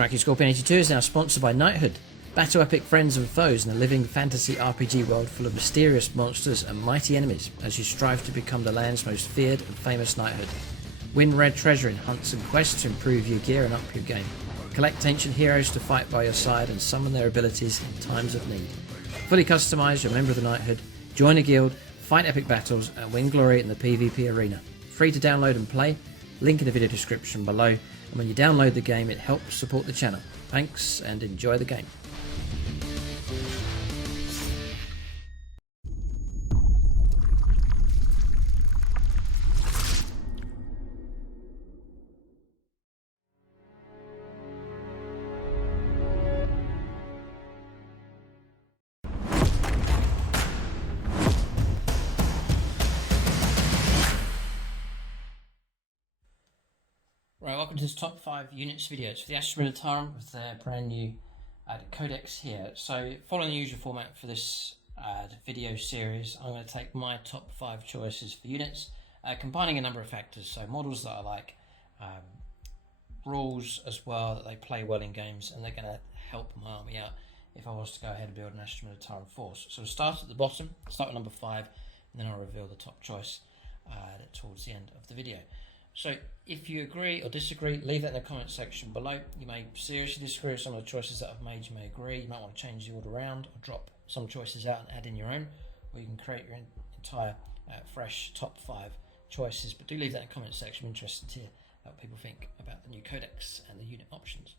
Deathstrike Scorpion 82 is now sponsored by Knighthood. Battle epic friends and foes in a living fantasy RPG world full of mysterious monsters and mighty enemies as you strive to become the land's most feared and famous knighthood. Win rare treasure in hunts and quests to improve your gear and up your game. Collect ancient heroes to fight by your side and summon their abilities in times of need. Fully customise your member of the knighthood, join a guild, fight epic battles and win glory in the PvP arena. Free to download and play, link in the video description below, and when you download the game it helps support the channel. Thanks and enjoy the game. Right, welcome to this top 5 units video. It's for the Astra Militarum with their brand new Codex here. So, following the usual format for this video series, I'm going to take my top 5 choices for units, combining a number of factors. So, models that I like, rules as well that they play well in games, and they're going to help my army out if I was to go ahead and build an Astra Militarum force. So, we'll start at the bottom, start with number 5, and then I'll reveal the top choice towards the end of the video. So if you agree or disagree, leave that in the comment section below. You may seriously disagree with some of the choices that I've made. You may agree. You might want to change the order around or drop some choices out and add in your own, or you can create your entire fresh top 5 choices. But do leave that in the comment section. I'm interested to hear what people think about the new Codex and the unit options.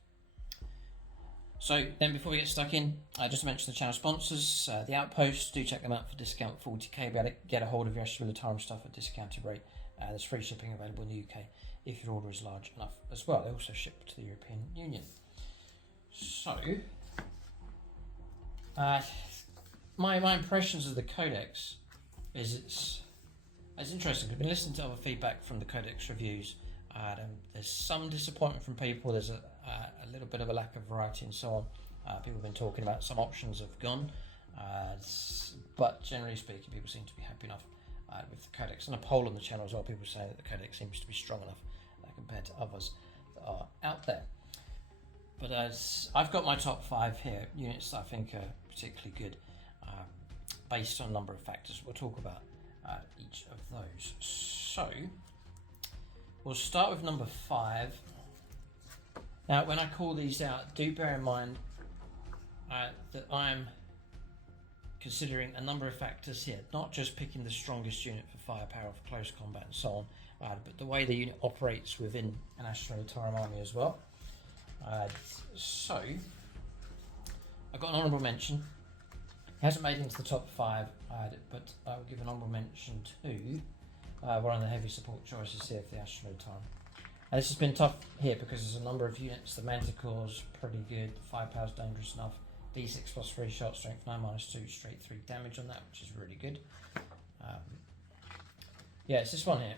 So then before we get stuck in, just to mention the channel sponsors, the Outpost. Do check them out for discount 40k. Be able to get a hold of your Astra Militarum stuff at discounted rate. There's free shipping available in the UK if your order is large enough as well. They also ship to the European Union. So, my impressions of the Codex is it's interesting. I've been listening to other feedback from the Codex reviews. There's some disappointment from people. There's a little bit of a lack of variety and so on. People have been talking about some options have gone, but generally speaking, people seem to be happy enough with the Codex. And a poll on the channel as well, people say that the Codex seems to be strong enough compared to others that are out there. But I've got my top 5 here, units that I think are particularly good, based on a number of factors. We'll talk about each of those. So we'll start with number 5. Now when I call these out, do bear in mind that I'm considering a number of factors here, not just picking the strongest unit for firepower, for close combat and so on, but the way the unit operates within an Astra Militarum army as well. So, I've got an honourable mention. It hasn't made it into the top 5, but I will give an honourable mention to one of the heavy support choices here for the Astra Militarum. This has been tough here because there's a number of units. The Manticore's pretty good, the firepower's dangerous enough. D6 plus 3 shot, strength 9 minus 2, straight 3 damage on that, which is really good. Yeah, it's this one here.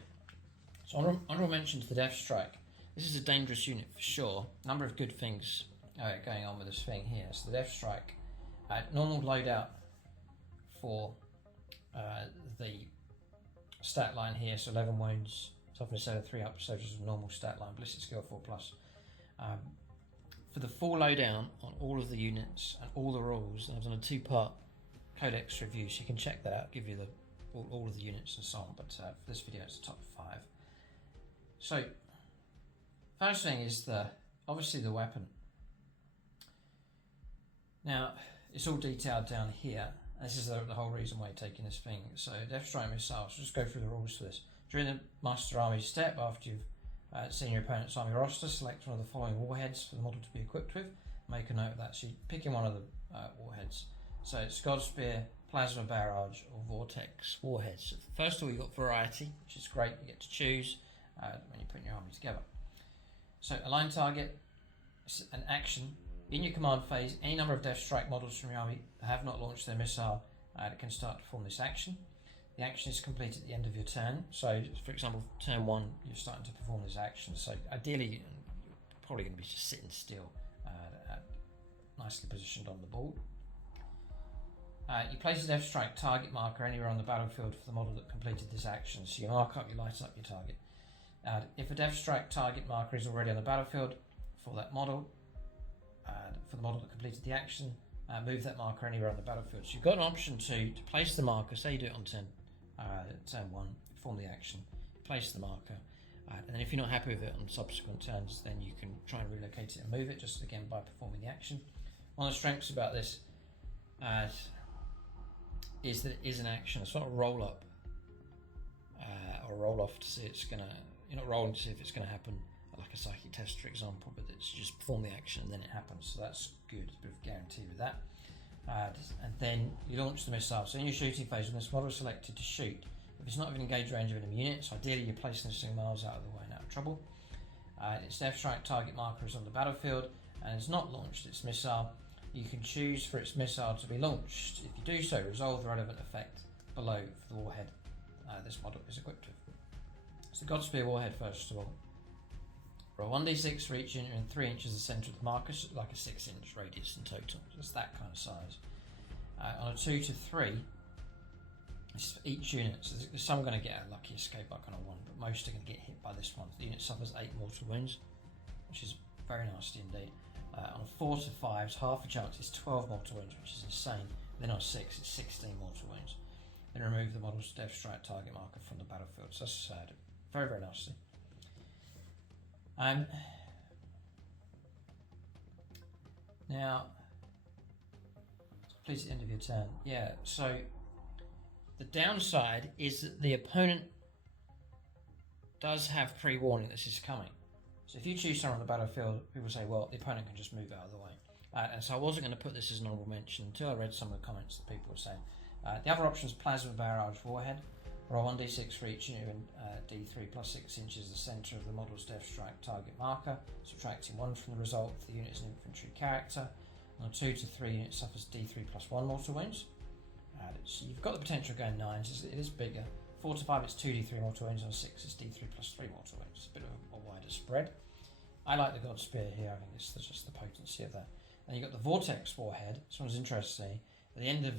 So honourable mention to the Deathstrike. This is a dangerous unit for sure. Number of good things going on with this thing here. So the Deathstrike, normal loadout for the stat line here. So 11 wounds, toughness set of 3 up, soldiers with normal stat line, ballistic skill 4+. For the full lowdown on all of the units and all the rules, and I've done a 2-part Codex review, so you can check that out, give you all of the units and so on, but for this video it's the top 5. So, first thing is obviously the weapon. Now, it's all detailed down here. This is the whole reason why you're taking this thing. So, Deathstrike missiles, so just go through the rules for this. During the Master Army step, after you've seen your opponent's army roster, select one of the following warheads for the model to be equipped with. Make a note of that. So you're picking one of the warheads. So it's God Spear, Plasma Barrage, or Vortex warheads. So first of all, you've got variety, which is great. You get to choose when you're putting your army together. So align target, an action. In your command phase, any number of Deathstrike models from your army that have not launched their missile can start to perform this action. The action is complete at the end of your turn. So, for example, turn 1, you're starting to perform this action. So, ideally, you're probably going to be just sitting still, nicely positioned on the board. You place a Deathstrike target marker anywhere on the battlefield for the model that completed this action. So, you mark up, you light up your target. If a Deathstrike target marker is already on the battlefield for that model, for the model that completed the action, move that marker anywhere on the battlefield. So you've got an option to place the marker, say you do it on turn 1, perform the action, place the marker, and then if you're not happy with it on subsequent turns, then you can try and relocate it and move it, just again by performing the action. One of the strengths about this is that it is an action. It's not a roll up or roll off to see it's gonna. You're not rolling to see if it's going to happen, like a psychic test, for example, but it's just perform the action and then it happens. So that's good. It's a bit of a guarantee with that. And then you launch the missile. So in your shooting phase, when this model is selected to shoot, if it's not within engage range of enemy units, ideally you're placing this thing miles out of the way and out of trouble. Its Deathstrike target marker is on the battlefield and it's not launched its missile. You can choose for its missile to be launched. If you do so, resolve the relevant effect below for the warhead this model is equipped with. So the Godspear warhead, first of all. Roll 1d6 for each unit in 3 inches of the centre of the marker, so like a 6-inch radius in total. Just that kind of size. On a 2 to 3, this is for each unit. So there's some going to get a lucky escape like on a 1, but most are going to get hit by this one. The unit suffers 8 mortal wounds, which is very nasty indeed. On a 4 to 5, it's half a chance, it's 12 mortal wounds, which is insane. Then on a 6, it's 16 mortal wounds. Then remove the model's Deathstrike target marker from the battlefield. So that's sad. Very, very nasty. Now, please at the end of your turn. Yeah, so the downside is that the opponent does have pre-warning this is coming. So if you choose someone on the battlefield, people say, well, the opponent can just move out of the way. And so I wasn't going to put this as an honorable mention until I read some of the comments that people were saying. The other option is Plasma Barrage Warhead. Roll 1d6 for each unit in D3 plus 6 inches the centre of the model's Deathstrike target marker, subtracting 1 from the result if the unit is an infantry character. On a 2 to 3 unit suffers D3 plus 1 mortal wounds. So you've got the potential of going 9s, it is bigger. 4 to 5 it's 2d3 mortal wounds, on 6 it's d3 plus 3 mortal wounds. It's a bit of a wider spread. I like the Godspear here, I think it's just the potency of that. And you've got the Vortex Warhead. This one's interesting. At the end of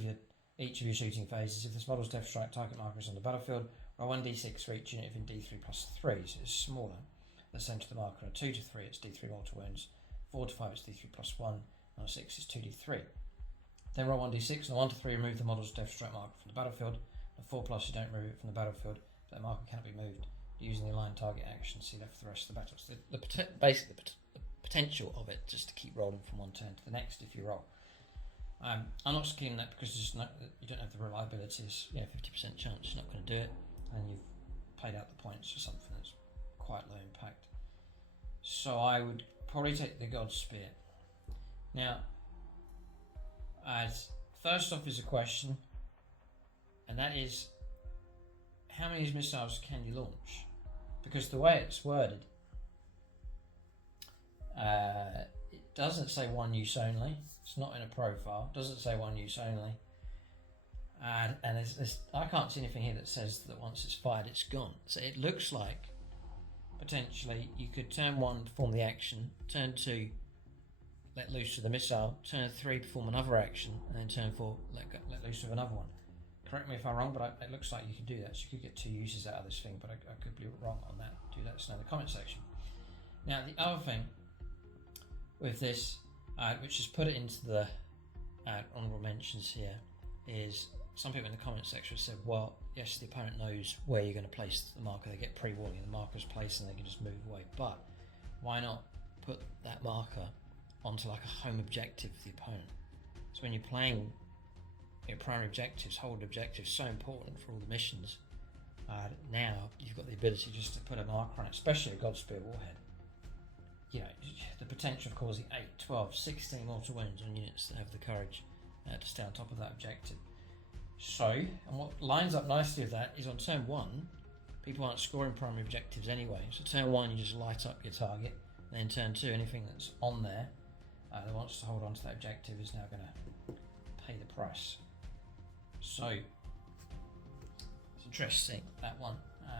each of your shooting phases, if this model's Deathstrike target marker is on the battlefield, roll 1d6 for each unit in d3 plus 3, so it's smaller. The centre of the marker, 2 to 3 it's d3 mortal wounds, 4 to 5 it's d3 plus 1, and on 6 it's 2d3. Then roll 1d6, and 1 to 3 remove the model's Deathstrike marker from the battlefield, and 4 plus you don't remove it from the battlefield, but the marker cannot be moved. Using the aligned target action, see left for the rest of the battle. So basically the potential of it just to keep rolling from one turn to the next if you roll. I'm not so keen on that because you don't have the reliability. It's 50% chance you're not going to do it, and you've played out the points for something that's quite low impact. So I would probably take the Godspear. Now, first off is a question, and that is, how many missiles can you launch? Because the way it's worded, it doesn't say one use only. It's not in a profile. It doesn't say one use only. And I can't see anything here that says that once it's fired, it's gone. So it looks like potentially you could turn 1 perform the action, turn 2 let loose with the missile, turn 3 perform another action, and then turn 4 let loose with another one. Correct me if I'm wrong, but it looks like you can do that. So you could get 2 uses out of this thing, but I could be wrong on that. Do let us know in the comment section. Now the other thing with this, which has put it into the honourable mentions here, is some people in the comment section said, well, yes, the opponent knows where you're going to place the marker. They get pre-warning, the marker's placed and they can just move away. But why not put that marker onto like a home objective for the opponent? So when you're playing your primary objectives, hold objectives, so important for all the missions. Now you've got the ability just to put a marker on it, especially a Godspear warhead. You know, the potential of causing 8, 12, 16 mortal wounds on units that have the courage to stay on top of that objective. So, and what lines up nicely with that is on turn 1, people aren't scoring primary objectives anyway. So turn 1, you just light up your target. And then turn 2, anything that's on there that wants to hold on to that objective is now going to pay the price. So, it's interesting, that one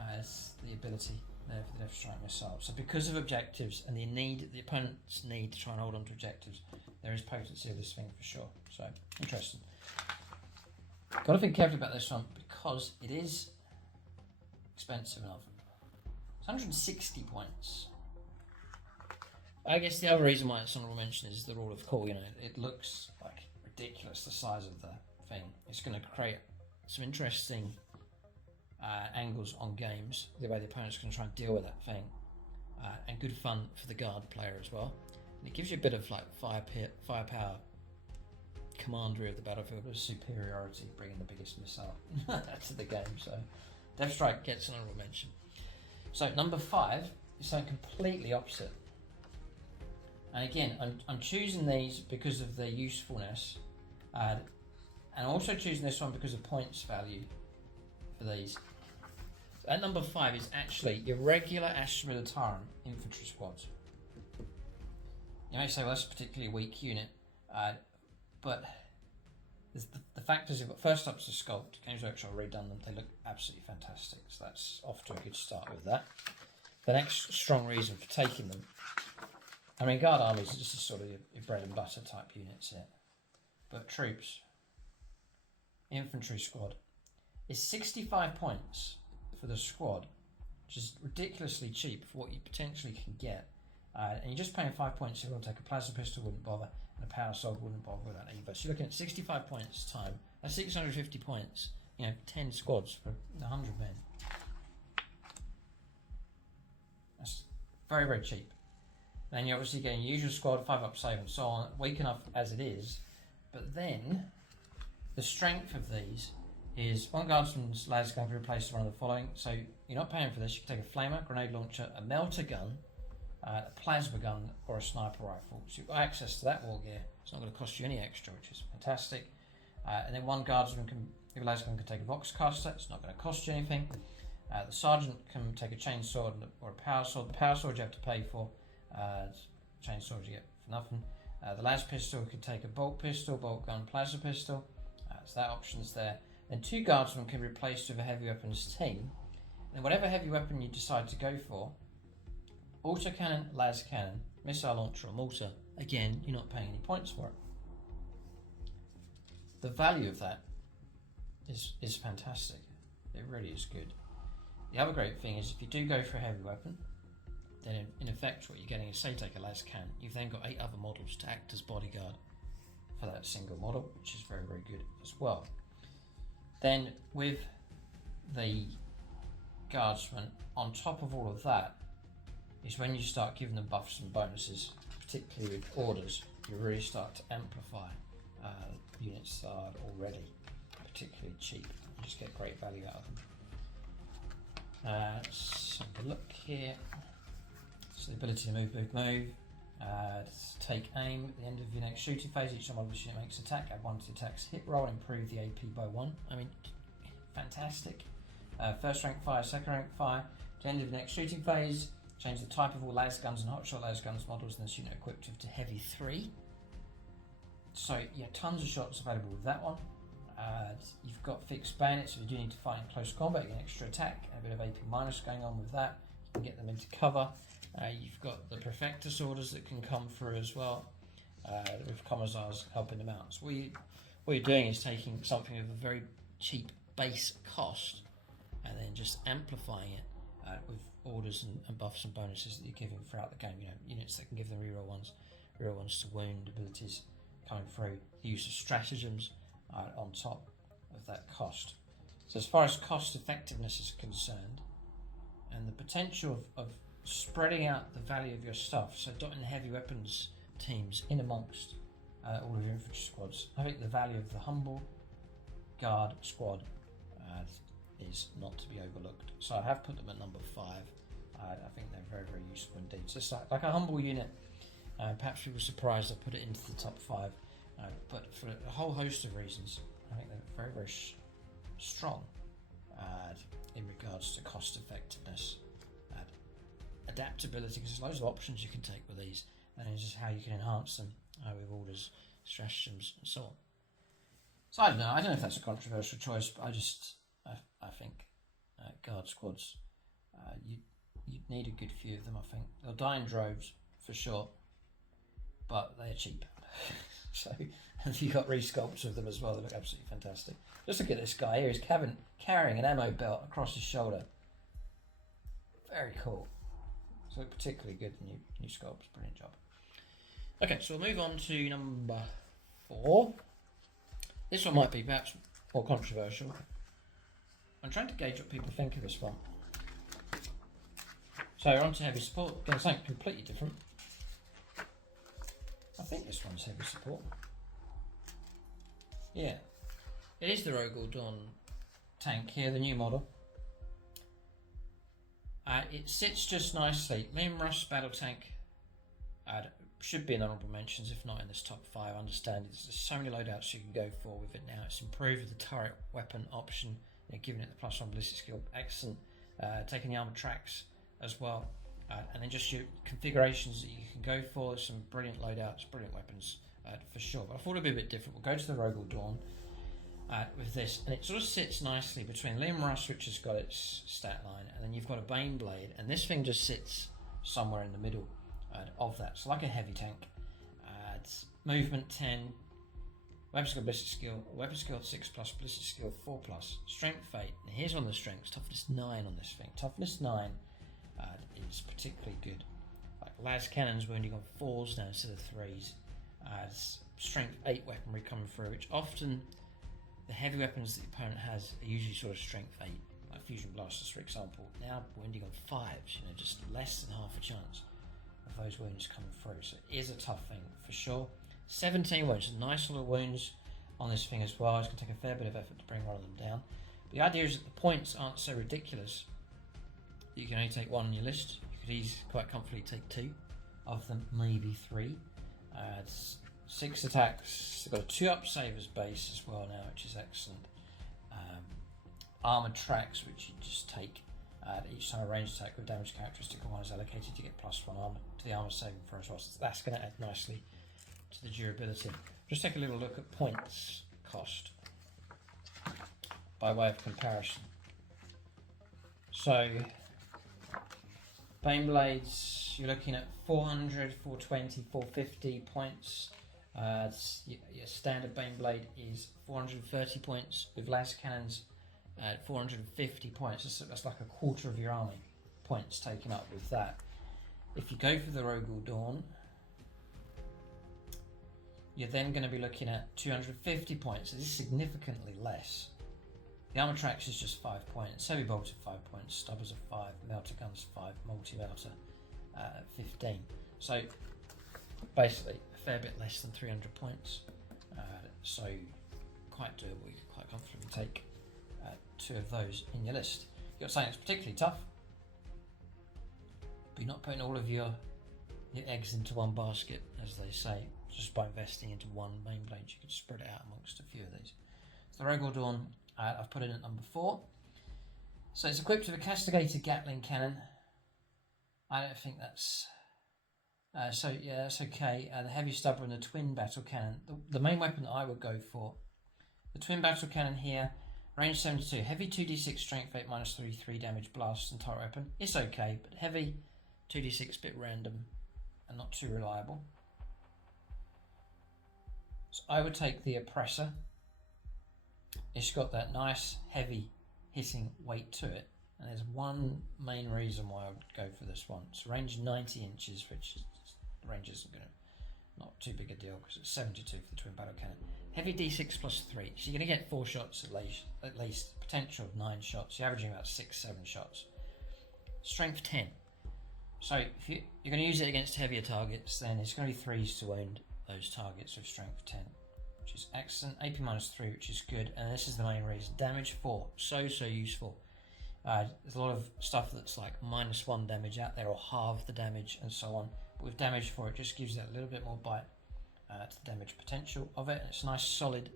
has the ability there for the Deathstrike missile. So because of objectives and the opponent's need to try and hold on to objectives, there is potency of this thing for sure. So, interesting. Got to think carefully about this one because it is expensive enough. It's 160 points. I guess the other reason why it's honorable mention is the rule of cool. You know, it looks like ridiculous, the size of the thing. It's going to create some interesting angles on games, the way the opponent's going to try and deal with that thing, and good fun for the guard player as well. And it gives you a bit of like firepower, commandery of the battlefield with superiority, bringing the biggest missile to the game. So Deathstrike gets an honorable mention. So number 5 is something completely opposite. And again, I'm choosing these because of their usefulness, and also choosing this one because of points value for these. At number 5 is actually your regular Astra Militarum infantry squads. You may say, well, that's a particularly weak unit, but the fact is, first up is the sculpt. Games Workshop have redone them. They look absolutely fantastic, so that's off to a good start with that. The next strong reason for taking them, I mean, guard armies are just a sort of your bread and butter type units here, but troops, infantry squad, is 65 points for the squad, which is ridiculously cheap for what you potentially can get. And you're just paying 5 points if you want to take a plasma pistol, wouldn't bother, and a power sword wouldn't bother with that either. So you're looking at 65 points time. That's 650 points. You know, 10 squads for 100 men. That's very, very cheap. Then you're obviously getting usual squad, 5 up save and so on, weak enough as it is. But then the strength of these is one guardsman's las gun can be replaced with one of the following. So you're not paying for this. You can take a flamer, grenade launcher, a melter gun, a plasma gun, or a sniper rifle. So you've got access to that war gear. It's not going to cost you any extra, which is fantastic. And then one guardsman can, if a las gun can take a vox caster, it's not going to cost you anything. The sergeant can take a chainsaw or a power sword. The power sword you have to pay for. Chainsaws you get for nothing. The las pistol can take a bolt pistol, bolt gun, plasma pistol. So that option's there. Then 2 guardsmen can be replaced with a heavy weapons team. And whatever heavy weapon you decide to go for, autocannon, las cannon, missile launcher or mortar, again, you're not paying any points for it. The value of that is fantastic. It really is good. The other great thing is if you do go for a heavy weapon, then in effect what you're getting is, say take a las cannon, you've then got 8 other models to act as bodyguard for that single model, which is very, very good as well. Then with the guardsmen, on top of all of that, is when you start giving them buffs and bonuses, particularly with orders, you really start to amplify units that are already particularly cheap. You just get great value out of them. Let's have a look here. So the ability to move, take aim at the end of your next shooting phase. Each time obviously it makes attack, add 1 to the attack's hit roll, improve the AP by 1. I mean, fantastic. First rank fire, second rank fire. At the end of the next shooting phase, change the type of all las guns and hotshot las guns models in this unit equipped with to heavy 3. So yeah, tons of shots available with that one. You've got fixed bayonets if you do need to fight in close combat, you get an extra attack, and a bit of AP minus going on with that. You can get them into cover. You've got the Perfectus orders that can come through as well, with Commissars helping them out. So what you're doing is taking something of a very cheap base cost and then just amplifying it with orders and buffs and bonuses that you're giving throughout the game. You know, units that can give them reroll ones to wound, abilities coming through, the use of stratagems on top of that cost. So as far as cost effectiveness is concerned, and the potential of spreading out the value of your stuff, so dotting heavy weapons teams in amongst all of your infantry squads, I think the value of the humble guard squad is not to be overlooked. So I have put them at number 5. I think they're very, very useful indeed. Just like a humble unit, perhaps we were surprised I put it into the top 5, but for a whole host of reasons, I think they're very, very strong in regards to cost effectiveness, adaptability, because there's loads of options you can take with these, and it's just how you can enhance them with orders, stratagems, and so on. So I don't know if that's a controversial choice, but I think guard squads, you need a good few of them. I think they'll die in droves for sure, but they're cheap. So if you've got resculpts of them as well, they look absolutely fantastic. Just look at this guy here. He's carrying an ammo belt across his shoulder. Very cool. So particularly good, the new sculpts, brilliant job. Okay, so we'll move on to number 4. This one might be perhaps more controversial. I'm trying to gauge what people think of this one. So we're on to heavy support, again something completely different. I think this one's heavy support. Yeah, it is the Rogal Dorn tank here, the new model. It sits just nicely. Medium Rust battle tank should be in honourable mentions, if not in this top 5. I understand there's so many loadouts you can go for with it now. It's improved with the turret weapon option, giving it the +1 ballistic skill, excellent. Taking the armoured tracks as well, and then just your configurations that you can go for. Some brilliant loadouts, brilliant weapons for sure. But I thought it'd be a bit different. We'll go to the Rogal Dorn with this, and it sort of sits nicely between Liam Russ, which has got its stat line, and then you've got a Bane Blade, and this thing just sits somewhere in the middle of that. So like a heavy tank. It's movement 10, weapon skill, ballistic skill, weapon skill 6+, ballistic skill 4+, strength 8. And here's one of the strengths: toughness 9 on this thing. Toughness 9 is particularly good. Like las cannons wounding on 4s now instead of 3s. Strength 8 weaponry coming through, which often the heavy weapons that the opponent has are usually sort of strength 8, like fusion blasters for example. Now wounding on 5s, just less than half a chance of those wounds coming through. So it is a tough thing for sure. 17 wounds, nice little wounds on this thing as well. It's going to take a fair bit of effort to bring one of them down. But the idea is that the points aren't so ridiculous that you can only take 1 on your list. You could easily, quite comfortably take 2 of them, maybe 3. It's 6 attacks. They've got a 2-up savers base as well now, which is excellent. Armoured tracks, which you just take each time a ranged attack with damage characteristic of 1 is allocated, to get +1 armor to the armor saving throw as well. So that's going to add nicely to the durability. Just take a little look at points cost by way of comparison. So Bane Blades, you're looking at 400, 420, 450 points. Your standard Bane Blade is 430 points, with las cannons at 450 points. That's like a quarter of your army points taken up with that. If you go for the Rogal Dorn, you're then going to be looking at 250 points. So this is significantly less. The armor tracks is just 5 points, heavy bolts at 5 points, stubbers at 5, melter guns 5, multi-melter 15. So basically a fair bit less than 300 points. So quite doable. You can quite comfortably take 2 of those in your list. You've got something that's particularly tough, but you're not putting all of your eggs into one basket, as they say. Just by investing into 1 main blade, you can spread it out amongst a few of these. So the Rogal Dorn, I've put in at number 4. So it's equipped with a castigated Gatling cannon. I don't think that's so yeah, that's okay. The heavy stubber and the twin battle cannon. The main weapon that I would go for, the twin battle cannon here, range 72, heavy 2d6 strength 8 -3, 3 damage blast and turret weapon. It's okay, but heavy 2d6 bit random and not too reliable. So I would take the Oppressor. It's got that nice heavy hitting weight to it, and there's one main reason why I would go for this one. It's range 90 inches, which is, the range isn't going to, not too big a deal because it's 72 for the twin battle cannon. Heavy d6 +3, so you're going to get 4 shots at least, potential of 9 shots. You're averaging about 6-7 shots. Strength 10. So if you're going to use it against heavier targets, then it's going to be 3s to wound those targets with strength 10, which is excellent. AP -3, which is good, and this is the main reason. Damage 4, so useful. There's a lot of stuff that's like -1 damage out there, or halve the damage and so on. But with damage 4, it just gives you that little bit more bite to the damage potential of it. And it's a nice solid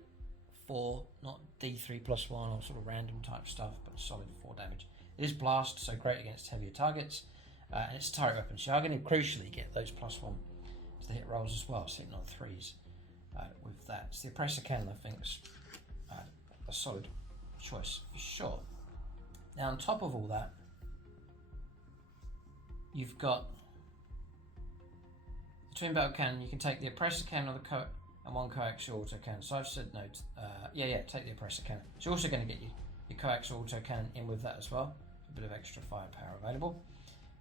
4, not D3 +1 or sort of random type stuff, but solid 4 damage. It is blast, so great against heavier targets, and it's a turret weapon, so you're going to crucially get those +1 to the hit rolls as well, sitting on 3s with that. So the Oppressor cannon, I think, is a solid choice for sure. Now on top of all that, you've got the twin battle cannon. You can take the Oppressor cannon and 1 coaxial auto cannon. So I've said no. Take the Oppressor cannon. It's also going to get you your coaxial auto cannon in with that as well. A bit of extra firepower available.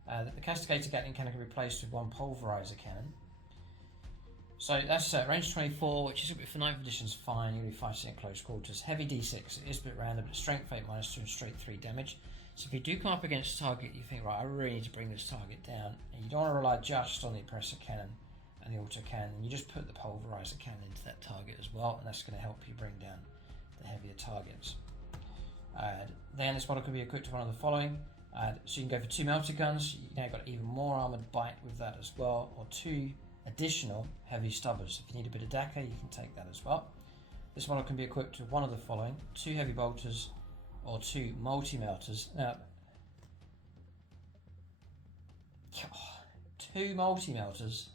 The Castigator Gatling cannon can be replaced with one pulverizer cannon. So that's range 24, which is for 9th edition's fine. You're going to be fighting at close quarters. Heavy D6, it is a bit random, but strength 8 -2 and straight 3 damage. So if you do come up against a target, you think, right, I really need to bring this target down, and you don't want to rely just on the oppressor cannon and the auto cannon, you just put the pulverizer cannon into that target as well, and that's going to help you bring down the heavier targets. Then this model could be equipped with one of the following. So you can go for 2 melter guns. You now got even more armoured bite with that as well, or 2 additional heavy stubbers. If you need a bit of DACA, you can take that as well. This model can be equipped with one of the following: 2 heavy bolters or 2 multi-melters. Now, 2 multi-melters.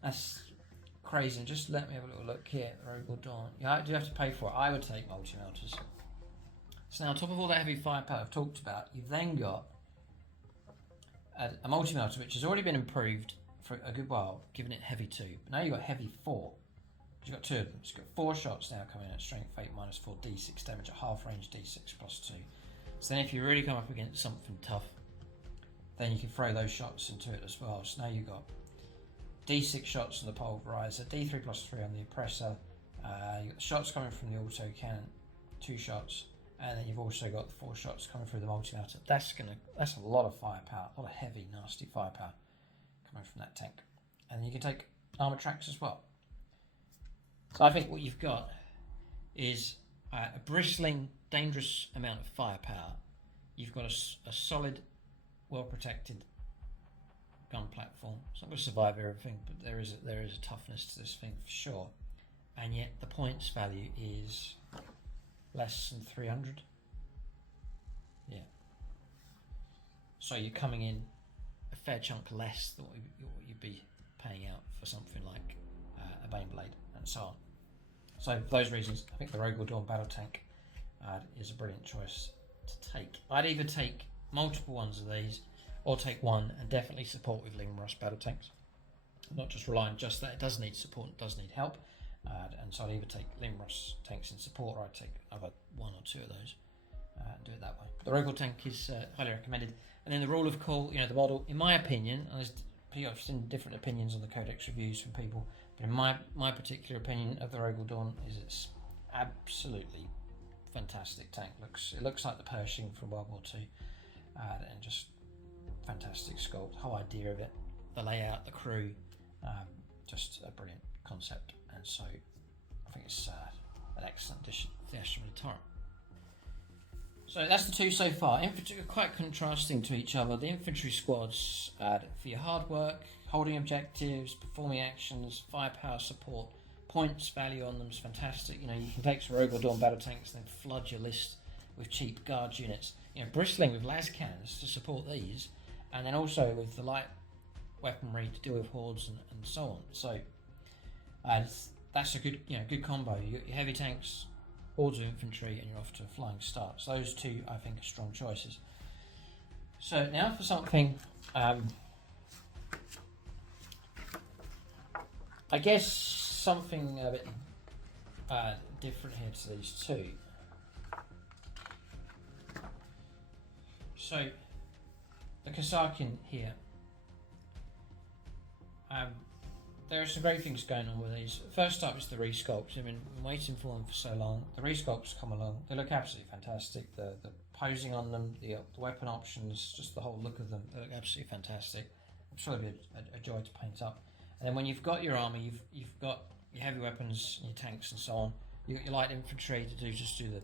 That's crazy. And just let me have a little look here. Rogal Dorn. You do have to pay for it. I would take multi-melters. So now, on top of all that heavy firepower I've talked about, you've then got a multi-melter which has already been improved for a good while, giving it heavy 2. But now you've got heavy 4. You've got 2 of them. So you've got 4 shots now coming at strength 8 -4 D6 damage at half range D6 +2. So then if you really come up against something tough, then you can throw those shots into it as well. So now you've got D6 shots on the pulverizer, D3 +3 on the oppressor. You've got the shots coming from the auto cannon, 2 shots, and then you've also got the 4 shots coming through the multi-melter. That's a lot of firepower, a lot of heavy, nasty firepower coming from that tank. And then you can take armor tracks as well. So I think what you've got is a bristling, dangerous amount of firepower. You've got a solid, well-protected gun platform. It's not going to survive everything, but there is a toughness to this thing for sure. And yet the points value is less than 300. Yeah. So you're coming in a fair chunk less than what you'd be paying out for something like a Baneblade and so on. So for those reasons, I think the Rogal Dorn battle tank is a brilliant choice to take. I'd either take multiple ones of these, or take one and definitely support with Limros battle tanks. Not just rely on just that, it does need support, it does need help. And so I'd either take Limros tanks in support, or I'd take other 1 or 2 of those and do it that way. The Rogal tank is highly recommended. And then the rule of cool, the model, in my opinion, and I've seen different opinions on the Codex reviews from people, but in my particular opinion of the Rogal Dorn is it's absolutely fantastic tank. It looks like the Pershing from World War II, and just fantastic sculpt. The whole idea of it, the layout, the crew, just a brilliant concept. And so I think it's an excellent addition to the Astra Militarum. So that's the 2 so far. Infantry are quite contrasting to each other. The infantry squads for your hard work, holding objectives, performing actions, firepower support, points value on them is fantastic. You can take some Rogal Dorn battle tanks and then flood your list with cheap guard units. Bristling with las cannons to support these, and then also with the light weaponry to deal with hordes and so on. So that's a good combo. You got your heavy tanks, hordes of infantry, and you're off to a flying start. So those 2, I think, are strong choices. So now for something, I guess something a bit different here to these 2. So the Kasrkin here. There are some great things going on with these. First up is the resculpts. I've been waiting for them for so long. The resculpts come along. They look absolutely fantastic. The posing on them, the weapon options, just the whole look of them, they look absolutely fantastic. I'm sure it'll be a joy to paint up. And then when you've got your armour, you've got your heavy weapons, your tanks and so on. You've got your light infantry to do the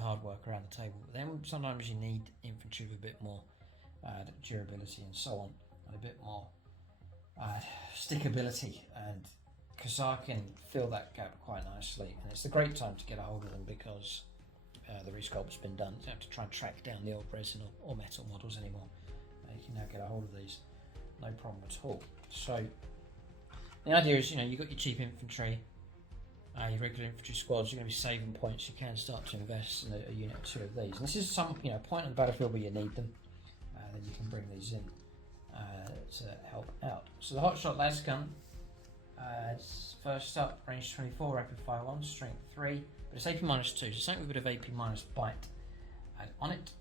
hard work around the table. But then sometimes you need infantry with a bit more durability and so on, and a bit more stickability, and Kasrkin fill that gap quite nicely, and it's a great time to get a hold of them because the resculpt's been done. You don't have to try and track down the old resin or metal models anymore. You can now get a hold of these, no problem at all. So the idea is, you've got your cheap infantry, your regular infantry squads, you're going to be saving points. You can start to invest in a unit or 2 of these, and this is some point on the battlefield where you need them, then you can bring these in to help out. So the Hotshot las gun, first up, range 24, rapid fire 1, strength 3, but it's AP -2, so something with a bit of AP- bite on it.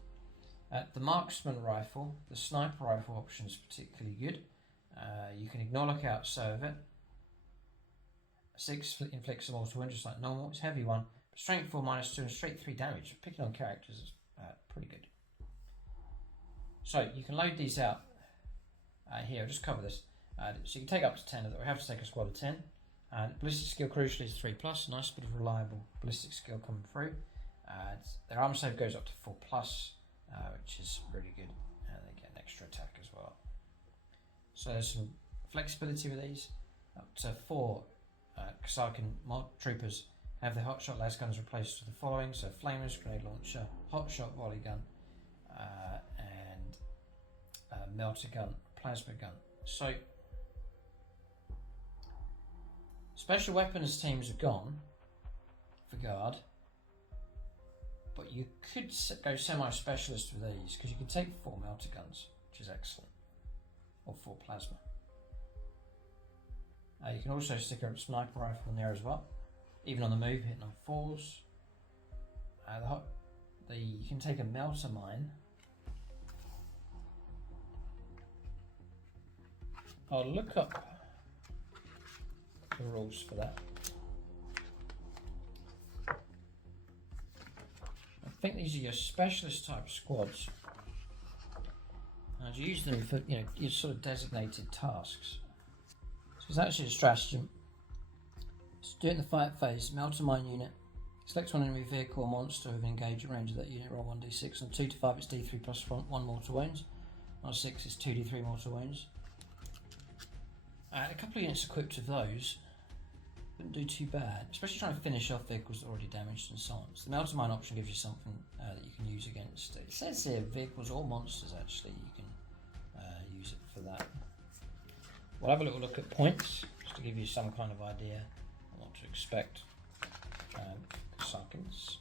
The marksman rifle, the sniper rifle option is particularly good. You can ignore lookout, serve it. 6 inflicts a mortal wound just like normal. It's a heavy one. But strength 4 -2 and straight 3 damage. Picking on characters is pretty good. So you can load these out here. I'll just cover this. So you can take up to 10 of them. We have to take a squad of 10. Ballistic skill crucially is 3+. Nice bit of reliable ballistic skill coming through. Their armor save goes up to 4+, which is really good. They get an extra attack as well. So there's some flexibility with these. Up to 4 Kasrkin mod troopers have their hotshot las guns replaced with the following: so flamers, grenade launcher, hotshot volley gun, and melter gun, plasma gun. So special weapons teams are gone for guard, but you could go semi-specialist with these because you can take 4 melter guns, which is excellent, or 4 plasma. You can also stick a sniper rifle in there as well, even on the move, hitting on 4s. You can take a melter mine. I'll look up the rules for that. I think these are your specialist type squads. And you use them for your sort of designated tasks. So it's actually a stratagem. So during the fight phase, melter mine unit. Select one enemy vehicle or monster with an engagement range of that unit, roll 1d6. On 2 to 5 it's d3 plus 1 mortal wounds. On 6 it's 2d3 mortal wounds. A couple of units equipped with those wouldn't do too bad, especially trying to finish off vehicles that are already damaged and so on. So the melter mine option gives you something that you can use against. It says here vehicles or monsters actually, you can use it for that. We'll have a little look at points, just to give you some kind of idea of what to expect. Seconds.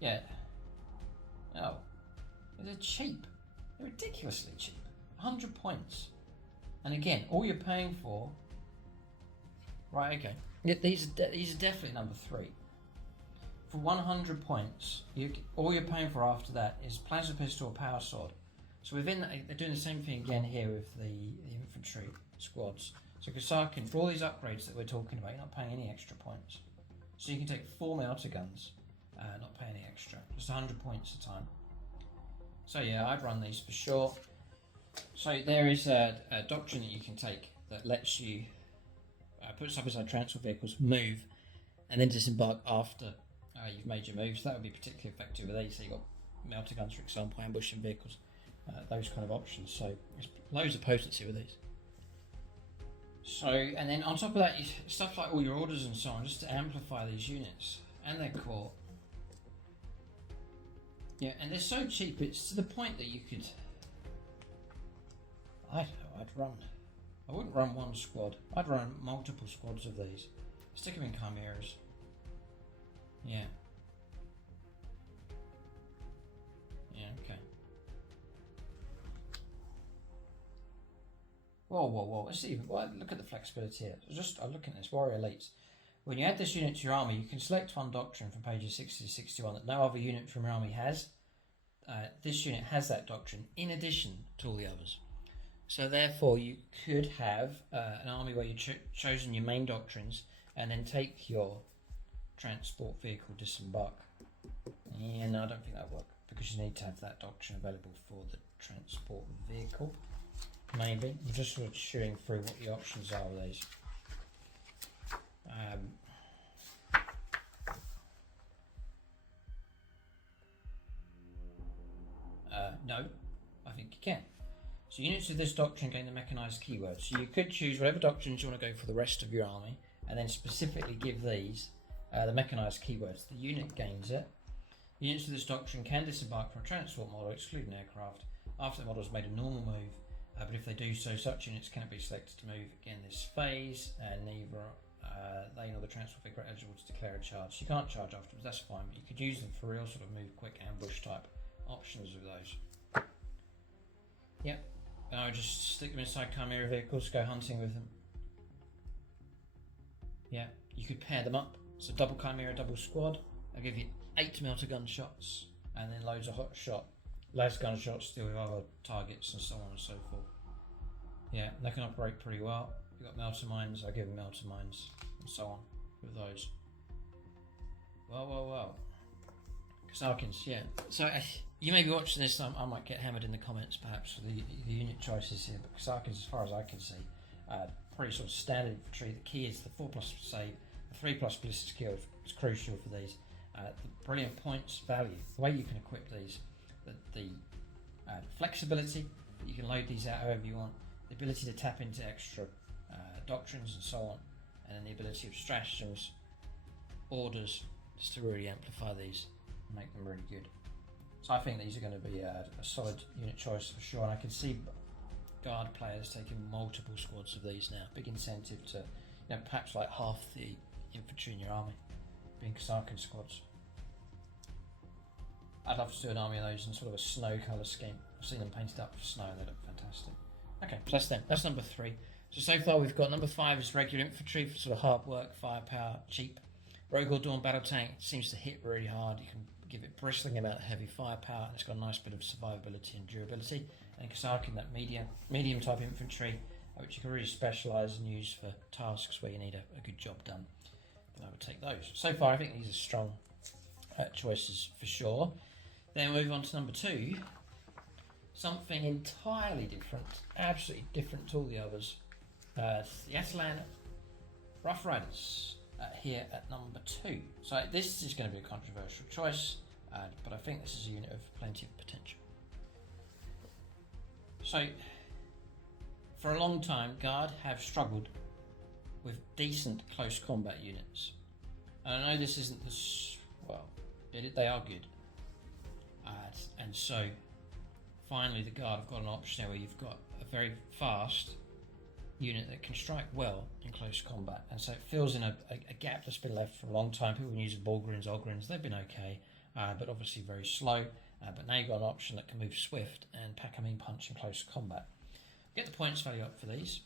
Yeah. Oh. They're cheap. They're ridiculously cheap. 100 points. And again, all you're paying for... Right, okay. Yeah, these are definitely number 3. For 100 points, all you're paying for after that is plasma pistol or power sword. So within that, they're doing the same thing again here with the infantry squads. So Kasrkin, for all these upgrades that we're talking about, you're not paying any extra points. So you can take 4 melter guns, not pay any extra, just 100 points a time. So yeah, I'd run these for sure. So there is a doctrine that you can take that lets you put side by side transport vehicles, move, and then disembark after you've made your moves. That would be particularly effective with these. So you've got melter guns, for example, ambushing vehicles, those kind of options. So there's loads of potency with these. So, and then on top of that, stuff like all your orders and so on, just to amplify these units and their core. Yeah, and they're so cheap, it's to the point that you could... I don't know, I wouldn't run one squad, I'd run multiple squads of these. Stick them in chimeras. Yeah. Yeah, okay. Whoa, let's see, look at the flexibility here. I'm looking at this, Warrior Elites. When you add this unit to your army, you can select one doctrine from pages 60 to 61 that no other unit from your army has. This unit has that doctrine in addition to all the others. So therefore you could have an army where you've chosen your main doctrines and then take your transport vehicle disembark. Yeah, no, I don't think that would work because you need to have that doctrine available for the transport vehicle. Maybe. I'm just sort of chewing through what the options are with these. No, I think you can. So units of this doctrine gain the mechanised keywords. So you could choose whatever doctrines you want to go for the rest of your army and then specifically give these the mechanised keywords. The unit gains it. Units of this doctrine can disembark from a transport model, excluding aircraft, after the model has made a normal move. But if they do so, such units cannot be selected to move again this phase, and neither they nor the transport vehicle are eligible to declare a charge. You can't charge afterwards, that's fine, but you could use them for real sort of move quick ambush type options with those. Yep, and I would just stick them inside chimera vehicles, go hunting with them. Yeah, you could pair them up, so double chimera, double squad. I'll give you 8 melter gunshots, and then loads of hot shot, less gunshots still with other targets and so on and so forth. Yeah, they can operate pretty well. You've got melter mines, I give them melter mines, and so on with those. Well. Kasrkins, yeah. So you may be watching this, I might get hammered in the comments perhaps for the unit choices here, but Kasrkins, as far as I can see, pretty sort of standard infantry. The key is the 4+ save, the 3+ ballistic skill is crucial for these. The brilliant points value, the way you can equip these, the flexibility, you can load these out however you want, the ability to tap into extra doctrines and so on, and then the ability of stratagems, orders, just to really amplify these and make them really good. So I think these are going to be a solid unit choice for sure, and I can see Guard players taking multiple squads of these now. Big incentive to, perhaps like half the infantry in your army being Kasrkin squads. I'd love to do an army of those in sort of a snow colour scheme. I've seen them painted up for snow and they look fantastic. Okay, so that's them. That's number 3. So far we've got number 5 is regular infantry for sort of hard work, firepower, cheap. Rogal Dorn battle tank seems to hit really hard. You can give it bristling amount of heavy firepower, and it's got a nice bit of survivability and durability. And Kasrkin, that medium type infantry, which you can really specialise and use for tasks where you need a good job done. Then I would take those. So far I think these are strong choices for sure. Then we move on to number 2. Something entirely different, absolutely different to all the others. The Atalan Rough Riders here at number 2. So this is going to be a controversial choice, but I think this is a unit of plenty of potential. So for a long time, Guard have struggled with decent close combat units. And I know this isn't they are good. And so finally the Guard have got an option now where you've got a very fast unit that can strike well in close combat, and so it fills in a gap that's been left for a long time. People have been using Bulgarins, Ogrins, they've been okay, but obviously very slow. But now you've got an option that can move swift and pack a mean punch in close combat. Get the points value up for these.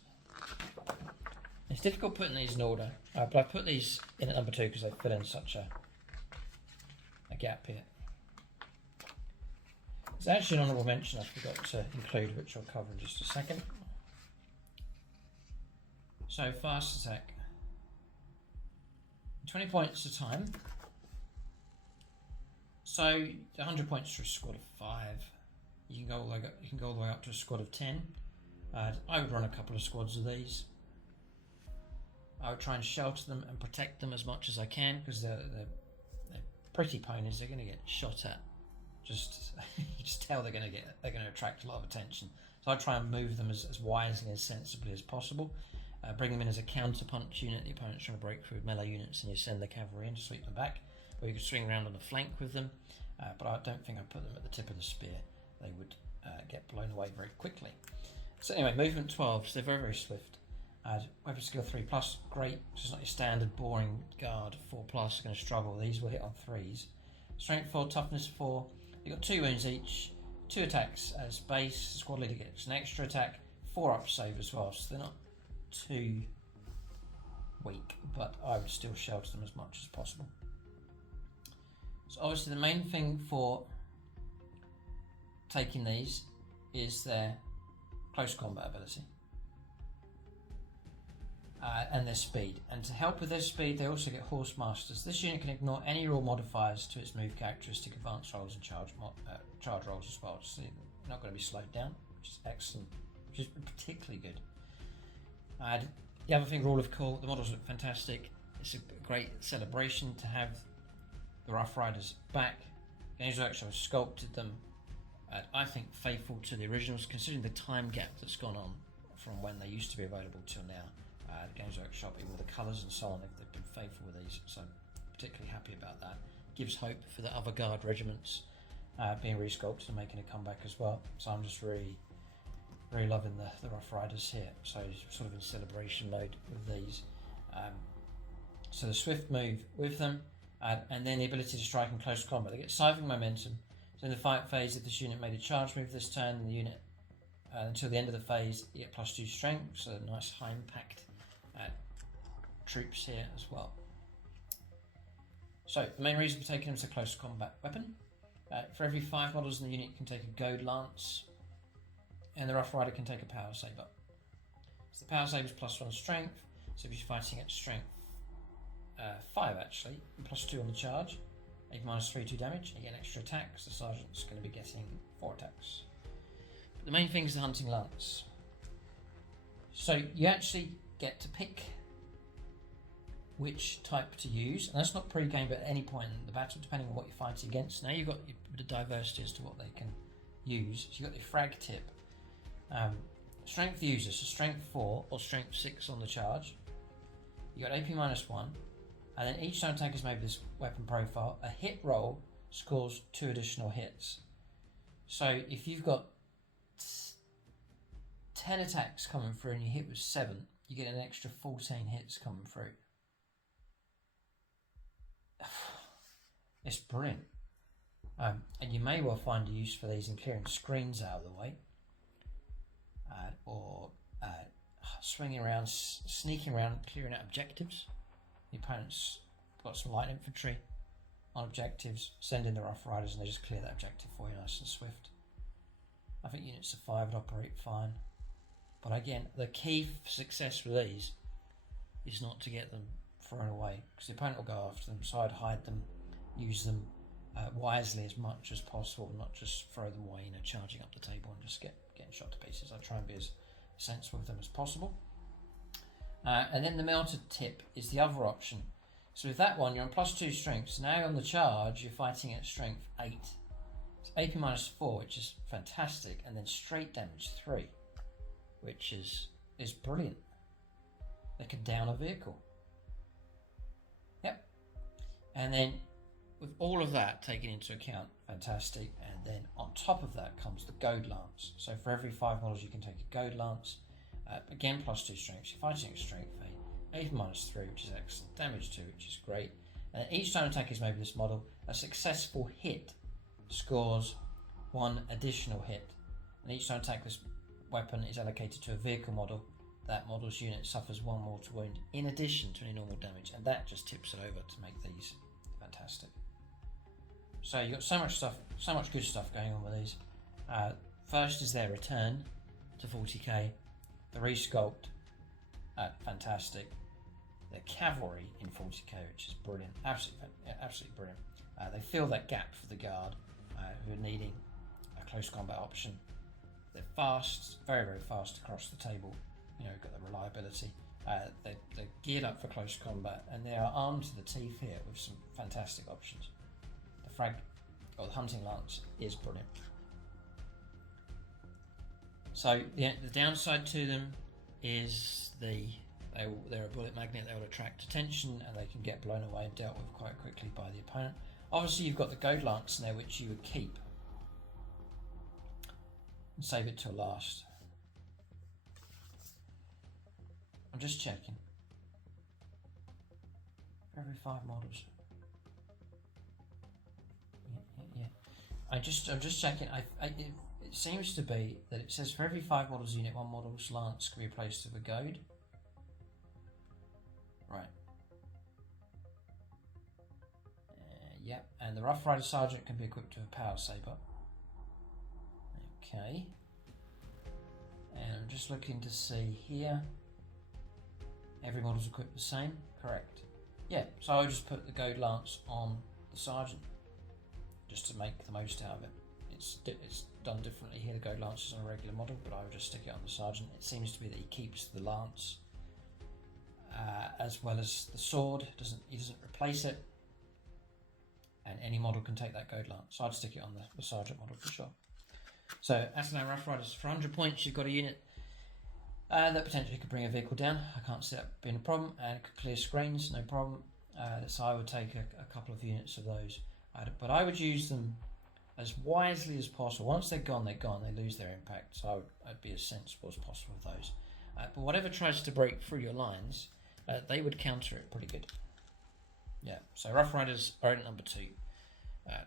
It's difficult putting these in order, but I put these in at number 2 because they fill in such a gap here. There's actually an honourable mention I forgot to include, which I'll cover in just a second. So fast attack, 20 points a time. So 100 points for a squad of 5. You can go all the way up to a squad of 10. I would run a couple of squads of these. I would try and shelter them and protect them as much as I can, because they're pretty ponies. They're going to get shot at. You just tell they're going to attract a lot of attention. So I try and move them as wisely and sensibly as possible. Bring them in as a counter punch unit. The opponent's trying to break through with melee units, and you send the cavalry in to sweep them back. Or you could swing around on the flank with them, but I don't think I'd put them at the tip of the spear. They would get blown away very quickly. So anyway, movement 12, so they're very, very swift. Weapon skill 3+, great. This is not your standard boring Guard 4+, are going to struggle. These will hit on 3s. Strength 4, toughness 4. You've got 2 wounds each, 2 attacks as base. The squad leader gets an extra attack, 4 up save as well, so they're not too weak, but I would still shelter them as much as possible. So obviously the main thing for taking these is their close combat ability and their speed. And to help with their speed, they also get Horse Masters. This unit can ignore any raw modifiers to its move characteristic, advanced rolls and charge rolls as well. So they're not going to be slowed down, which is excellent, which is particularly good. The other thing, Rule of Cool, the models look fantastic. It's a great celebration to have the Rough Riders back. Games Workshop has sculpted them, I think, faithful to the originals, considering the time gap that's gone on from when they used to be available till now. The Games Workshop, even with the colours and so on, they've been faithful with these, so I'm particularly happy about that. Gives hope for the other Guard regiments being resculpted and making a comeback as well. So I'm just really loving the Rough Riders here, so sort of in celebration mode with these. So the swift move with them, and then the ability to strike in close combat. They get scything momentum. So in the fight phase, if this unit made a charge move this turn, the unit until the end of the phase, you get +2 strength, so nice high impact troops here as well. So the main reason for taking them is a close combat weapon. For every 5 models in the unit, you can take a goad lance, and the Rough Rider can take a power saber. So the power saber is +1 strength. So if you're fighting at strength 5 actually, and +2 on the charge, you -3 2 damage. You get an extra attack. So the sergeant's going to be getting 4 attacks. But the main thing is the hunting lance. So you actually get to pick which type to use, and that's not pre-game, but at any point in the battle, depending on what you're fighting against. Now you've got the diversity as to what they can use. So you've got the frag tip, strength user, so strength 4 or strength 6 on the charge. You got AP -1, and then each time attackers made this weapon profile, a hit roll scores 2 additional hits. So if you've got 10 attacks coming through and you hit with 7, you get an extra 14 hits coming through. It's brilliant. And you may well find a use for these in clearing screens out of the way, or swinging around, sneaking around, clearing out objectives. The opponent's got some light infantry on objectives, send in the Rough Riders and they just clear that objective for you nice and swift. I think units of 5 would operate fine. But again, the key for success with these is not to get them thrown away, because the opponent will go after them, so I'd hide them, use them wisely as much as possible, not just throw them away, charging up the table and just getting shot to pieces. I try and be as sensible with them as possible. And then the melted tip is the other option. So with that one, you're on +2 strength. So now on the charge, you're fighting at strength 8. It's AP -4, which is fantastic, and then straight damage 3, which is brilliant. They can down a vehicle. Yep. And then with all of that taken into account, fantastic. And then on top of that comes the goad lance. So for every 5 models, you can take a goad lance. Again, +2 strength. So you're fighting at strength 8. AP -3, which is excellent. Damage 2, which is great. And each time attack is made with this model, a successful hit scores 1 additional hit. And each time attack this weapon is allocated to a vehicle model, that model's unit suffers 1 mortal wound in addition to any normal damage, and that just tips it over to make these fantastic. So you've got so much stuff, so much good stuff going on with these. First is their return to 40k, the resculpt, fantastic. The cavalry in 40k, which is brilliant, absolutely brilliant. They fill that gap for the guard who are needing a close combat option. They're fast, very, very fast across the table. Got the reliability. They're geared up for close combat, and they are armed to the teeth here with some fantastic options. The frag, or the hunting lance, is brilliant. So the downside to them is they're a bullet magnet. They will attract attention, and they can get blown away and dealt with quite quickly by the opponent. Obviously, you've got the goad lance now, which you would keep and save it till last. I'm just checking. For every 5 models. Yeah. I'm just checking. It seems to be that it says for every 5 models unit, 1 model's lance can be replaced with a goad. Right. Yep. And the Rough Rider Sergeant can be equipped with a power saber. Okay. And I'm just looking to see here. Every model's equipped the same, correct? Yeah, so I'll just put the goad lance on the sergeant, just to make the most out of it. It's done differently here. The goad lance is on a regular model, but I would just stick it on the sergeant. It seems to be that he keeps the lance as well as the sword. He doesn't replace it, and any model can take that goad lance. So I'd stick it on the sergeant model for sure. So Astra Rough Riders, for 100 points, you've got a unit that potentially could bring a vehicle down. I can't see that being a problem, and it could clear screens, no problem. So I would take a couple of units of those, but I would use them as wisely as possible. Once they're gone, they're gone. They lose their impact. So I'd be as sensible as possible with those. But whatever tries to break through your lines, they would counter it pretty good. Yeah. So Rough Riders are at number 2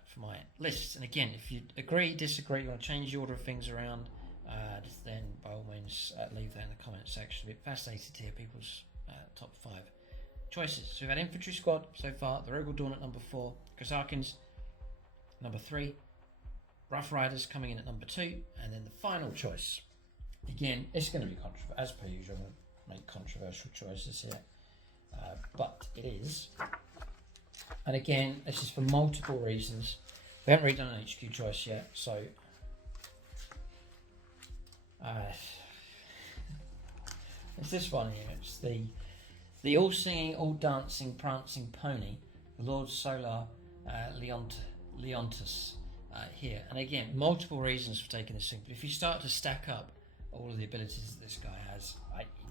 for my list. And again, if you agree, disagree, you want to change the order of things around, then by all means leave that in the comment section. I'd be fascinated to hear people's top 5 choices. So we've had infantry squad so far, the Rogal Dorn at number 4, Kasrkins number 3, Rough Riders coming in at number 2, and then the final choice. Again, it's going to be controversial, as per usual. I'm going to make controversial choices here, but it is. And again, this is for multiple reasons. We haven't really done an HQ choice yet, so it's this one here. It's the all-singing, all-dancing, prancing pony, the Lord Solar Leontus here. And again, multiple reasons for taking this thing. But if you start to stack up all of the abilities that this guy has,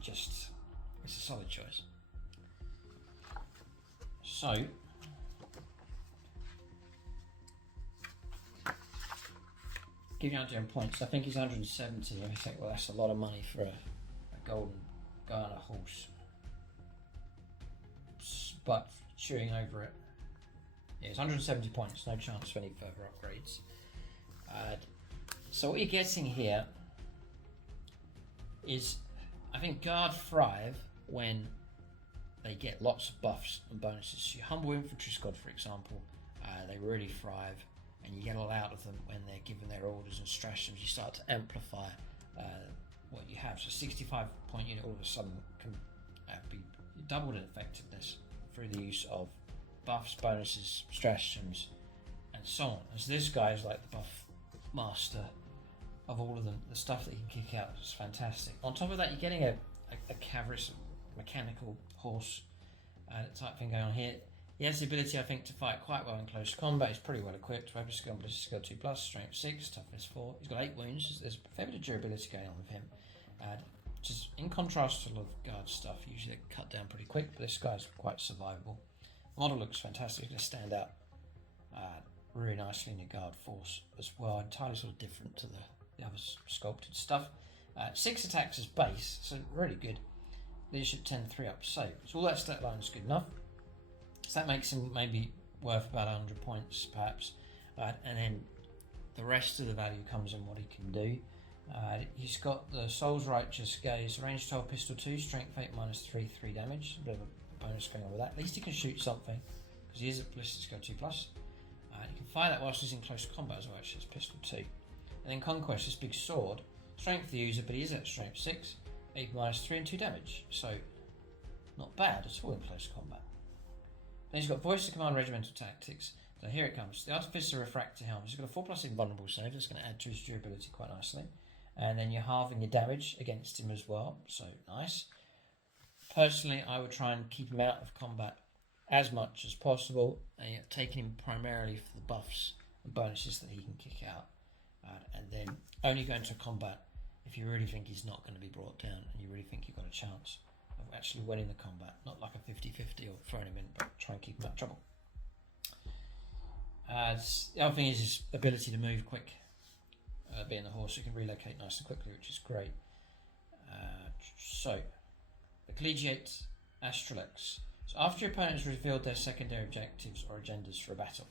it's a solid choice. So, giving out on points, I think he's 170. I think, well, that's a lot of money for a golden guy on a horse. But chewing over it, yeah, it's 170 points, no chance for any further upgrades. So what you're getting here is, I think, Guard thrive when they get lots of buffs and bonuses. Your Humble Infantry Squad, for example, they really thrive, and you get a lot out of them when they're given their orders and stratagems. You start to amplify what you have. So 65 point unit all of a sudden can be doubled in effectiveness through the use of buffs, bonuses, stratagems, and so on. As this guy is like the buff master of all of them. The stuff that he can kick out is fantastic. On top of that, you're getting a cavalry mechanical horse type thing going on here. He has the ability, I think, to fight quite well in close combat. He's pretty well equipped. Weapon skill, ballistic skill 2+, strength 6, toughness 4. He's got 8 wounds. There's a fair bit of durability going on with him. Which is in contrast to a lot of guard stuff. Usually they cut down pretty quick, but this guy's quite survivable. The model looks fantastic. He's going to stand out really nicely in your guard force as well. Entirely sort of different to the other sculpted stuff. 6 attacks as base, so really good. Leadership 10, 3 up save. So all that stat line is good enough. So that makes him maybe worth about 100 points perhaps. And then the rest of the value comes in what he can do. He's got the Soul's Righteous Gaze, range 12, pistol 2, strength 8, -3, 3 damage. A bit of a bonus going on with that. At least he can shoot something, because he is at ballistic skill 2+. You can fire that whilst he's in close combat as well, actually, it's pistol 2. And then Conquest, this big sword, strength for the user, but he is at strength 6, 8, -3 and 2 damage. So, not bad at all in close combat. Then he's got Voice of Command Regimental Tactics. So here it comes. The Artificer Refractor Helm. He's got a 4+ invulnerable save. That's going to add to his durability quite nicely. And then you're halving your damage against him as well. So nice. Personally, I would try and keep him out of combat as much as possible. And taking him primarily for the buffs and bonuses that he can kick out. And then only go into combat if you really think he's not going to be brought down and you really think you've got a chance of actually winning the combat. Not like a 50-50 or throwing him in, but try and keep him out of trouble. The other thing is his ability to move quick. Being the horse, you can relocate nice and quickly, which is great. So, the Collegiate Astralex. So after your opponent has revealed their secondary objectives or agendas for a battle,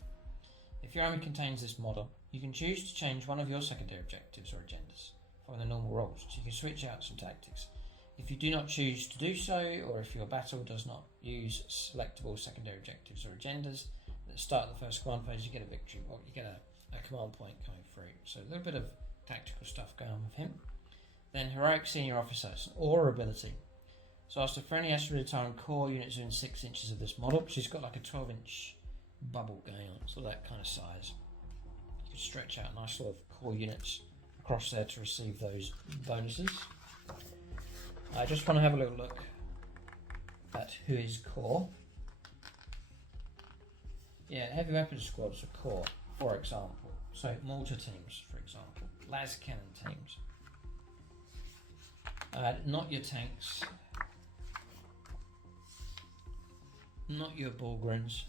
if your army contains this model, you can choose to change one of your secondary objectives or agendas from the normal roles, so you can switch out some tactics. If you do not choose to do so, or if your battle does not use selectable secondary objectives or agendas, at the start of the first command phase you get a victory, or you get a command point coming through. So a little bit of tactical stuff going on with him. Then Heroic Senior Officer, it's an aura ability. So after for any Astra Militarum core units within 6 inches of this model, she's got like a 12-inch bubble going on, so that kind of size. You can stretch out nice sort of core units across there to receive those bonuses. I just want to have a little look at who is core. Yeah, heavy weapons squads are core, for example. So mortar teams, for example, las cannon teams. Not your tanks, not your Borgrens.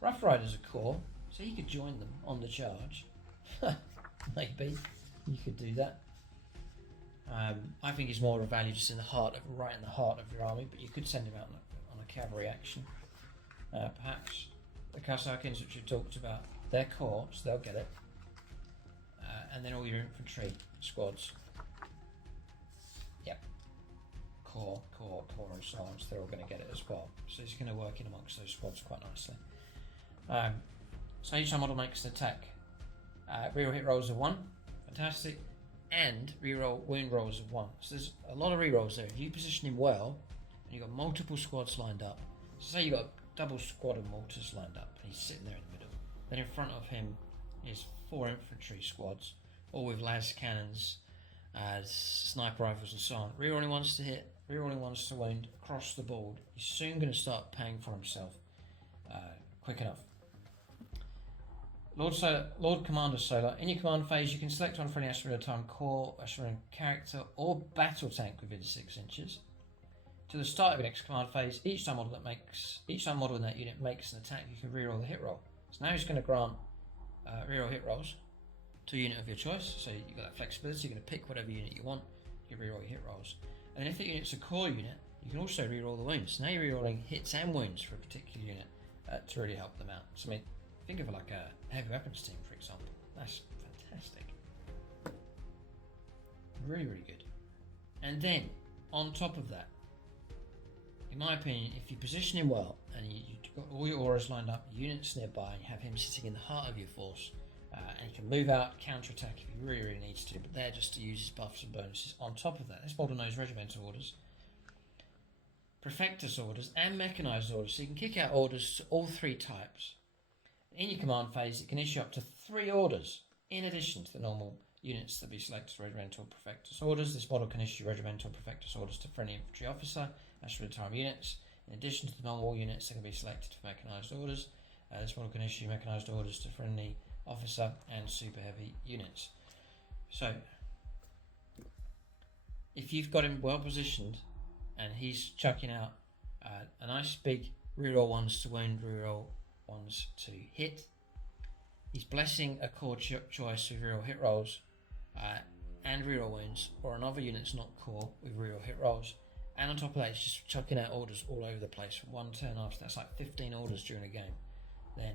Rough Riders are core, so you could join them on the charge. Maybe you could do that. I think it's more of a value just in the heart of, right in the heart of your army, but you could send him out on a cavalry action. Perhaps the Kasrkins, which we talked about, they're core, so they'll get it. And then all your infantry squads. Yep. core, and so on, so they're all going to get it as well. So it's going to work in amongst those squads quite nicely. So each model makes an attack. Reroll hit rolls of 1, fantastic, and reroll wound rolls of 1. So there's a lot of rerolls there. If you position him well, and you've got multiple squads lined up, so say you've got a double squad of mortars lined up, and he's sitting there in the middle. Then in front of him is 4 infantry squads, all with las cannons, sniper rifles and so on. Rerolling ones to hit, rerolling ones to wound, across the board. He's soon going to start paying for himself quick enough. Lord Commander Solar. In your command phase, you can select one for any Astra Militarum core, Astra Militarum character, or battle tank within 6 inches. To the start of your next command phase, each time model in that unit makes an attack, you can reroll the hit roll. So now he's going to grant reroll hit rolls to a unit of your choice. So you've got that flexibility. You're going to pick whatever unit you want. You can reroll your hit rolls. And if the unit's a core unit, you can also reroll the wounds. So now you're rerolling hits and wounds for a particular unit to really help them out. So I mean, think of it like a heavy weapons team, for example. That's fantastic. Really, really good. And then, on top of that, in my opinion, if you position him well and you've got all your auras lined up, units nearby, and you have him sitting in the heart of your force, and he can move out, counter-attack if he really, really needs to, but there just to use his buffs and bonuses. On top of that, this model knows regimental orders, Prefectus orders, and mechanised orders, so you can kick out orders to all 3 types. In your command phase, it can issue up to 3 orders, in addition to the normal units that be selected for regimental Prefectus orders. This model can issue regimental Prefectus orders to friendly infantry officer, Astra Militarum units. In addition to the normal units that can be selected for mechanised orders, this model can issue mechanised orders to friendly officer and super heavy units. So, if you've got him well positioned and he's chucking out a nice big reroll ones to wound, reroll ones to hit, he's blessing a core choice with reroll hit rolls and reroll wounds, or another unit's not core with reroll hit rolls, and on top of that he's just chucking out orders all over the place from one turn after. That's like 15 orders during a game. Then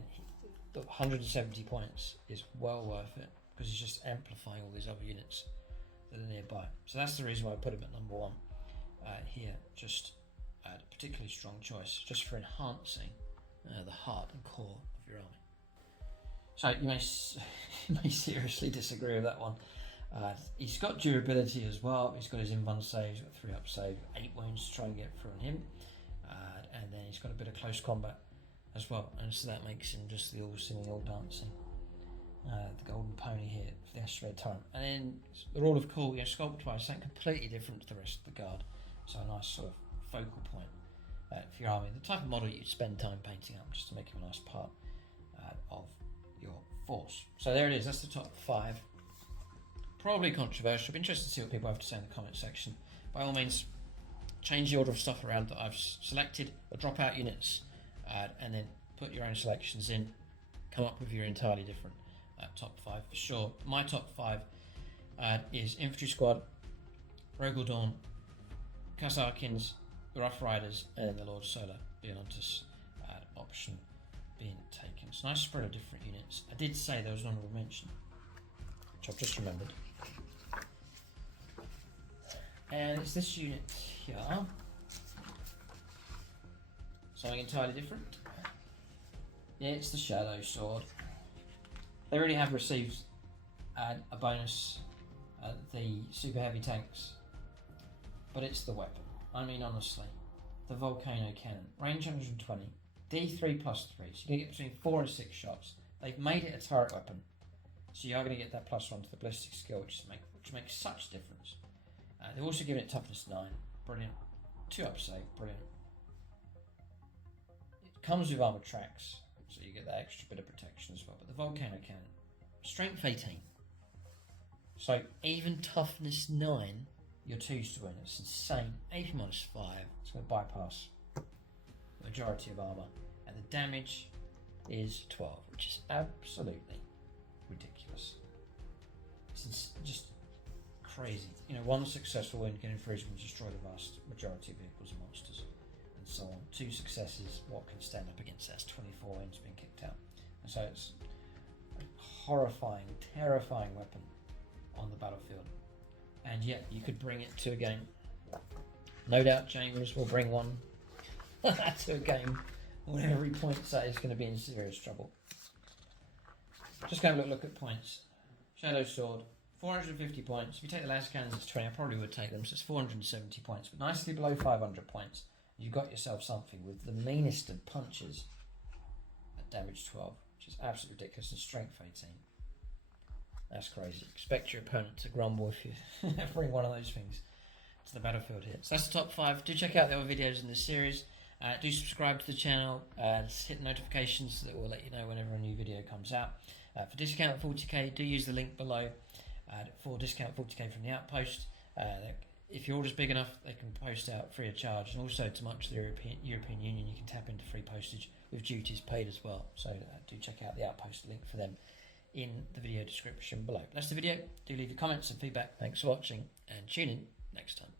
the 170 points is well worth it, because he's just amplifying all these other units that are nearby. So that's the reason why I put him at number 1 here. Just a particularly strong choice, just for enhancing the heart and core of your army. So you may seriously disagree with that one. He's got durability as well. He's got his invuln save, he's got 3 up save, 8 wounds to try and get through on him, and then he's got a bit of close combat as well, and so that makes him just the all singing, all dancing, the golden pony here for the Astra Militarum. And then the rule of cool, sculpt wise, something completely different to the rest of the guard. So a nice sort of focal point for your army, the type of model you'd spend time painting up just to make him a nice part of your force. So there it is. That's the top 5. Probably controversial. Be interested to see what people have to say in the comment section. By all means, change the order of stuff around that I've selected, or drop out units, and then put your own selections in. Come up with your entirely different top 5 for sure. My top 5 is Infantry Squad, Rogal Dorn, Kasrkins, the Rough Riders, and then the Lord Solar Beyontis option being taken. So nice spread of different units. I did say there was an honourable mention, which I've just remembered. And it's this unit here. Something entirely different. Yeah, it's the Shadow Sword. They already have received a bonus, the super heavy tanks, but it's the weapon. I mean, honestly, the Volcano Cannon, range 120, D3 plus 3, so you can get between 4 and 6 shots. They've made it a turret weapon, so you are going to get that +1 to the ballistic skill, which makes such a difference. They've also given it toughness 9, brilliant. 2 up save, brilliant. It comes with armor tracks, so you get that extra bit of protection as well. But the Volcano Cannon, strength 18, so even toughness 9, you're 2s to win. It's insane. AP -5, it's going to bypass the majority of armor, and the damage is 12, which is absolutely ridiculous. It's just crazy. One successful win can infringe and destroy the vast majority of vehicles and monsters, and so on. 2 successes, what can stand up against that? That's 24 wins being kicked out. And so it's a horrifying, terrifying weapon on the battlefield. And yet you could bring it to a game No doubt James will bring one to a game. Whenever he points at, he's going to be in serious trouble. Just go and look at points. Shadow Sword, 450 points. If you take the laser cannons, it's 20. I probably would take them, so it's 470 points. But nicely below 500 points, you've got yourself something with the meanest of punches at damage 12, which is absolutely ridiculous, and strength 18. That's crazy. Expect your opponent to grumble if you bring one of those things to the battlefield here. So that's the top 5. Do check out the other videos in this series. Do subscribe to the channel, hit notifications that will let you know whenever a new video comes out. For discount 40k, do use the link below for discount 40k from the Outpost. If your order's big enough, they can post out free of charge, and also to much of the European Union, you can tap into free postage with duties paid as well. So do check out the Outpost link for them in the video description below. That's the video. Do leave your comments and feedback. Thanks for watching, and tune in next time.